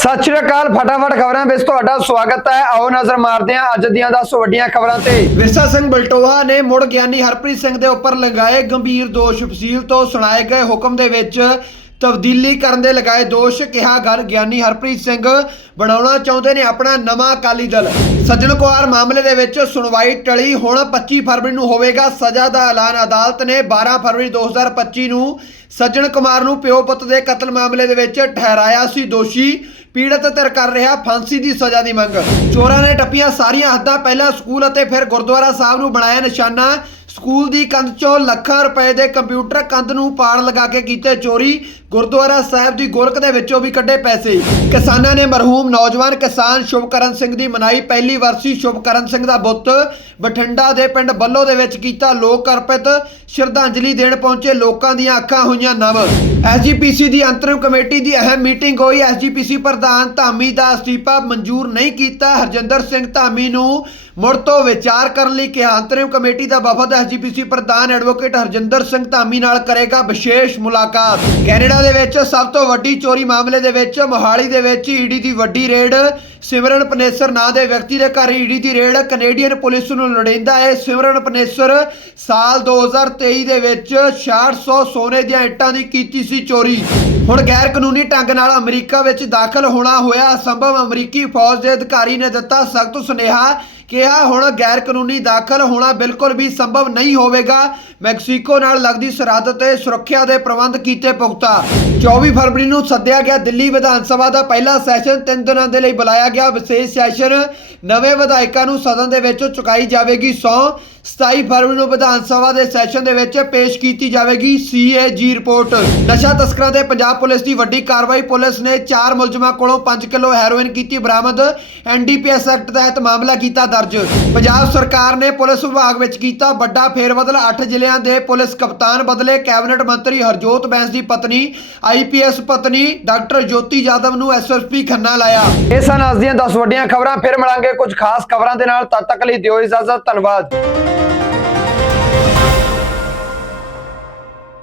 ਸਤਿ ਸ਼੍ਰੀ ਅਕਾਲ, ਫਟਾਫਟ ਖਬਰਾਂ ਵਿੱਚ ਤੁਹਾਡਾ ਸਵਾਗਤ ਹੈ। ਆਓ ਨਜ਼ਰ ਮਾਰਦੇ ਹਾਂ ਅੱਜ ਦੀਆਂ 10 ਵੱਡੀਆਂ ਖਬਰਾਂ ਤੇ। ਵਿਰਸਾ ਸਿੰਘ ਬਲਟੋਹਾ ਨੇ ਮੁੜ ਗਿਆਨੀ ਹਰਪ੍ਰੀਤ ਸਿੰਘ ਦੇ ਉੱਪਰ ਲਗਾਏ ਗੰਭੀਰ ਦੋਸ਼, ਫਸੀਲ ਤੋਂ ਸੁਣਾਏ ਗਏ ਹੁਕਮ ਦੇ ਵਿੱਚ ਤਬਦੀਲੀ ਕਰਨ ਦੇ ਲਗਾਏ ਦੋਸ਼ ਕਿਹਾ ਗੱਲ ਗਿਆਨੀ ਹਰਪ੍ਰੀਤ ਸਿੰਘ ਬਣਾਉਣਾ ਚਾਹੁੰਦੇ ਨੇ ਆਪਣਾ ਨਵਾਂ ਅਕਾਲੀ ਦਲ। ਸੱਜਣ ਕੁਮਾਰ ਮਾਮਲੇ ਦੇ ਵਿੱਚ ਸੁਣਵਾਈ ਟਲੀ। ਹੁਣ 25 ਫਰਵਰੀ ਨੂੰ ਹੋਵੇਗਾ ਸਜ਼ਾ ਦਾ ਐਲਾਨ। ਅਦਾਲਤ ਨੇ 12 ਫਰਵਰੀ 2025 ਨੂੰ ਸੱਜਣ ਕੁਮਾਰ ਨੂੰ ਪਿਓ ਪੁੱਤ ਦੇ ਕਤਲ ਮਾਮਲੇ ਦੇ ਵਿੱਚ ਠਹਿਰਾਇਆ ਸੀ ਦੋਸ਼ੀ। ਪੀੜਤ ਧਿਰ ਕਰ ਰਿਹਾ, ਫਾਂਸੀ ਦੀ ਸਜ਼ਾ ਦੀ ਮੰਗ। ਚੋਰਾਂ ਨੇ ਟੱਪੀਆਂ ਸਾਰੀਆਂ ਹੱਦਾਂ ਪਹਿਲਾਂ ਸਕੂਲ ਅਤੇ ਫਿਰ ਗੁਰਦੁਆਰਾ ਸਾਹਿਬ ਨੂੰ ਬਣਾਇਆ ਨਿਸ਼ਾਨਾ। ਸਕੂਲ ਦੀ ਕੰਧ ਚੋਂ ਲੱਖਾਂ ਰੁਪਏ ਦੇ ਕੰਪਿਊਟਰ ਕੰਧ ਨੂੰ ਪਾੜ ਲਗਾ ਕੇ ਕੀਤੇ ਚੋਰੀ, ਗੁਰਦੁਆਰਾ ਸਾਹਿਬ ਦੀ ਗੋਲਕ ਦੇ ਵਿੱਚੋਂ ਵੀ ਕੱਢੇ ਪੈਸੇ। ਕਿਸਾਨਾਂ ਨੇ ਮਰਹੂਮ ਨੌਜਵਾਨ ਕਿਸਾਨ ਸ਼ੁਭਕਰਨ ਸਿੰਘ ਦੀ ਮਨਾਈ ਪਹਿਲੀ ਵਰਸੀ ਸ਼ੁਭਕਰਨ ਸਿੰਘ ਦਾ ਬੁੱਤ। ਬਠਿੰਡਾ ਦੇ ਪਿੰਡ ਬੱਲੋ ਦੇ ਵਿੱਚ ਕੀਤਾ ਲੋਕ ਅਰਪਿਤ, ਸ਼ਰਧਾਂਜਲੀ ਦੇਣ ਪਹੁੰਚੇ ਲੋਕਾਂ ਦੀਆਂ ਅੱਖਾਂ ਹੋਈਆਂ ਨਵ। ਐਸਜੀਪੀਸੀ ਦੀ ਅੰਤਰਿਮ ਕਮੇਟੀ ਦੀ ਅਹਿਮ ਮੀਟਿੰਗ ਹੋਈ। ਐਸਜੀਪੀਸੀ ਪ੍ਰਧਾਨ ਧਾਮੀ ਦਾ ਅਸਤੀਫਾ ਮਨਜ਼ੂਰ ਨਹੀਂ ਕੀਤਾ। ਹਰਜਿੰਦਰ ਸਿੰਘ ਧਾਮੀ ਨੂੰ ਮੁੜ ਤੋਂ ਵਿਚਾਰ ਕਰਨ ਲਈ ਕਿਹਾ। ਅੰਤਰਿਮ ਕਮੇਟੀ ਦਾ ਵਫਦ ਐਸਜੀਪੀਸੀ ਪ੍ਰਧਾਨ ਐਡਵੋਕੇਟ ਹਰਜਿੰਦਰ ਸਿੰਘ ਧਾਮੀ ਨਾਲ ਕਰੇਗਾ ਵਿਸ਼ੇਸ਼ ਮੁਲਾਕਾਤ। ਕੈਨੇਡਾ ਦੇ ਵਿੱਚ ਸਭ ਤੋਂ ਵੱਡੀ ਚੋਰੀ ਮਾਮਲੇ ਦੇ ਵਿੱਚ ਮੋਹਾਲੀ ਦੇ ਵਿੱਚ ਈਡੀ ਦੀ ਵੱਡੀ ਰੇਡ। ਸਿਮਰਨ ਪਨੇਸਰ ਨਾਂ ਦੇ ਵਿਅਕਤੀ ਦੇ ਘਰ ਈਡੀ ਦੀ ਰੇਡ। ਕੈਨੇਡੀਅਨ ਪੁਲਿਸ ਨੂੰ ਲੋੜੀਂਦਾ ਹੈ ਸਿਮਰਨ ਪਨੇਸਰ ਸਾਲ 2023 ਦੇ ਵਿੱਚ 6600 ਸੋਨੇ ਦੀਆਂ ਇੱਟਾਂ ਦੀ ਕੀਤੀ ਸੀ ਚੋਰੀ। ਹੁਣ ਗੈਰ ਕਾਨੂੰਨੀ ਢੰਗ ਨਾਲ ਅਮਰੀਕਾ ਵਿੱਚ ਦਾਖਲ ਹੋਣਾ ਹੋਇਆ ਅਸੰਭਵ ਅਮਰੀਕੀ ਫੌਜ ਦੇ ਅਧਿਕਾਰੀ ਨੇ ਦਿੱਤਾ ਸਖਤ ਸੁਨੇਹਾ। ਕਿਹਾ, ਹੁਣ ਗੈਰ ਕਾਨੂੰਨੀ ਦਾਖਲ ਹੋਣਾ ਬਿਲਕੁਲ ਵੀ ਸੰਭਵ ਨਹੀਂ ਹੋਵੇਗਾ। ਮੈਕਸੀਕੋ ਨਾਲ ਲੱਗਦੀ ਸਰਹੱਦ ਤੇ ਸੁਰੱਖਿਆ ਦੇ ਪ੍ਰਬੰਧ ਕੀਤੇ ਪੁਖਤਾ। 24 ਫਰਵਰੀ ਨੂੰ ਸੱਦਿਆ ਗਿਆ ਦਿੱਲੀ ਵਿਧਾਨ ਸਭਾ ਦਾ ਪਹਿਲਾ ਸੈਸ਼ਨ। ਤਿੰਨ ਦਿਨਾਂ ਦੇ ਲਈ ਬੁਲਾਇਆ ਗਿਆ। ਵਿਸ਼ੇਸ਼ ਸੈਸ਼ਨ ਨਵੇਂ ਵਿਧਾਇਕਾਂ ਨੂੰ ਸਦਨ ਦੇ ਵਿੱਚ ਚੁਕਾਈ ਜਾਵੇਗੀ। ਸੌ 27 ਫਰਵਰੀ ਨੂੰ ਵਿਧਾਨ ਸਭਾ ਦੇ ਸੈਸ਼ਨ ਦੇ ਵਿੱਚ ਪੇਸ਼ ਕੀਤੀ ਜਾਵੇਗੀ ਸੀਏਜੀ ਰਿਪੋਰਟ। ਨਸ਼ਾ ਤਸਕਰਾਂ ਦੇ ਪੰਜਾਬ ਪੁਲਿਸ ਦੀ ਵੱਡੀ ਕਾਰਵਾਈ। ਪੁਲਿਸ ਨੇ ਚਾਰ ਮੁਲਜ਼ਮਾਂ ਕੋਲੋਂ 5 ਕਿਲੋ ਹੈਰੋਇਨ ਕੀਤੀ ਬਰਾਮਦ। ਐਨਡੀਪੀਐਸ ਐਕਟ ਤਹਿਤ ਮਾਮਲਾ ਕੀਤਾ ਦਰਜ। ਪੰਜਾਬ ਸਰਕਾਰ ਨੇ ਪੁਲਿਸ ਵਿਭਾਗ ਵਿੱਚ ਕੀਤਾ ਵੱਡਾ ਫੇਰਬਦਲ। 8 ਜ਼ਿਲ੍ਹਿਆਂ ਦੇ ਪੁਲਿਸ ਕਪਤਾਨ ਬਦਲੇ ਕੈਬਨਿਟ ਮੰਤਰੀ ਹਰਜੋਤ ਬੈਂਸ ਦੀ ਪਤਨੀ ਆਈਪੀਐਸ ਪਤਨੀ ਡਾਕਟਰ ਜੋਤੀ ਜਾਦਵ ਨੂੰ ਐਸਐਸਪੀ ਖੰਨਾ ਲਾਇਆ। ਇਹ ਸਨ ਅੱਜ ਦੀਆਂ 10 ਵੱਡੀਆਂ ਖਬਰਾਂ, ਫਿਰ ਮਿਲਾਂਗੇ ਕੁਝ ਖਾਸ ਖਬਰਾਂ ਦੇ ਨਾਲ। ਤਦ ਤੱਕ ਲਈ ਦਿਓ ਇਜਾਜ਼ਤ, ਧੰਨਵਾਦ।